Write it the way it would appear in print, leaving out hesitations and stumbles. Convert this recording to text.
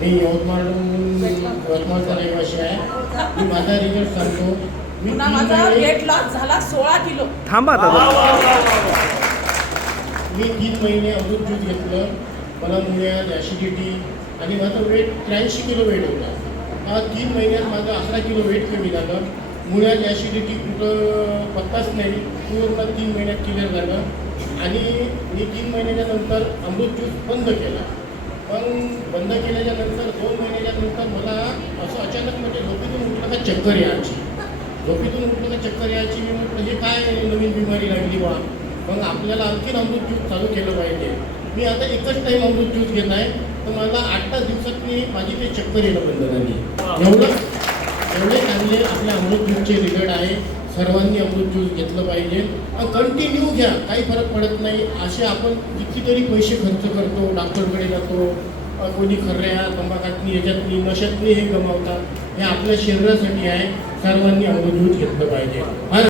मी यवतमाळचा रहिवासी आहे. मी माझा रिझल्ट सांगतो. माझा वेट लॉस झाला 16 किलो. थांबा मी 3 महिने अमृत ज्यूस घेतलं. मला मुळ्यात ॲसिडिटी आणि माझं वेट 83 किलो वेट होता. 3 महिन्यात माझं 11 किलो वेट कमी झालं. मुळ्यात ॲसिडिटी कुठं पत्ताच नाही, पूर्ण 3 महिन्यात क्लिअर झालं. आणि मी 3 महिन्याच्या नंतर अमृत ज्यूस बंद केला. पण बंद केल्याच्या नंतर 2 महिन्याच्या नंतर मला असं अचानक म्हणजे झोपेतून उठलं का चक्कर यायची. मी म्हटलं हे काय नवीन बिमारी लागली बा. मग आपल्याला आणखीन अमृत ज्यूस चालू केलं पाहिजे. मी आता एकच टाईम अमृत ज्यूस घेत आहे, तर मला 8-10 दिवसात माझी ते चक्कर येणं बंद झाली. एवढे चांगले आपल्या अमृत ज्यूसचे रिझल्ट आहे. सर्वांनी अमृत ज्यूस घेतलं पाहिजे. कंटिन्यू घ्या, काही फरक पडत नाही. असे आपण कितीतरी पैसे खर्च करतो, डॉक्टरकडे जातो, कोणी खर्या तंबाखातनी याच्यातनी नशेतनी हे गमावतात. हे आपल्या शरीरासाठी आहे. सर्वांनी अमृत ज्यूस घेतलं पाहिजे.